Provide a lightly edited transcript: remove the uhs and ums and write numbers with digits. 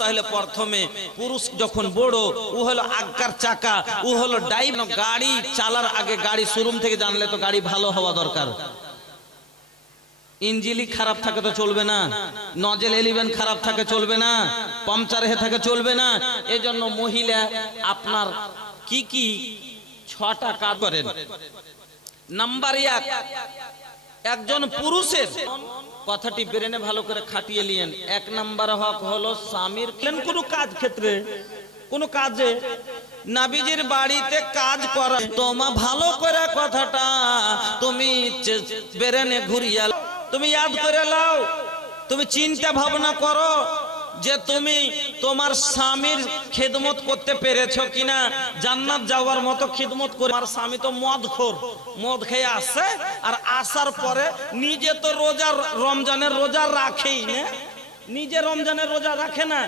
তাহলে প্রথমে পুরুষ যখন বড় ও হলো আজ্ঞার চাকা, ও হলো ড্রাইভ। গাড়ি চালার আগে গাড়ি শোরুম থেকে জানলে তো গাড়ি ভালো হওয়া দরকার। ইঞ্জিনই খারাপ থাকে তো চলবে না, নজেল এলিভেন খারাপ থাকে চলবে না, পাংচার হয়ে থাকে চলবে না। এজন্য মহিলা আপনার কি কি 6টা কাজ করেন। নাম্বার 1, একজন পুরুষের কথাটি ব্রেনে ভালো করে খাটিয়ে নিয়েন। 1 নাম্বার হক হলো স্বামীর কোনো কাজ ক্ষেত্রে, কোনো কাজে নবীজির বাড়িতে কাজ করা, তোমা ভালো করে কথাটা তুমি ব্রেনে ঘুরিয়ে তুমি ইয়াদ করে নাও। তুমি চিন্তা ভাবনা করো যে তুমি তোমার স্বামীর খিদমত করতে পেরেছো কিনা, জান্নাত যাওয়ার মতো খিদমত করে। আমার স্বামী তো মদখোর, মদ খেয়ে আসে, আর আসার পরে নিজে তো রোজা, রমজানের রোজা রাখেই না, নিজে রমজানের রোজা রাখে না।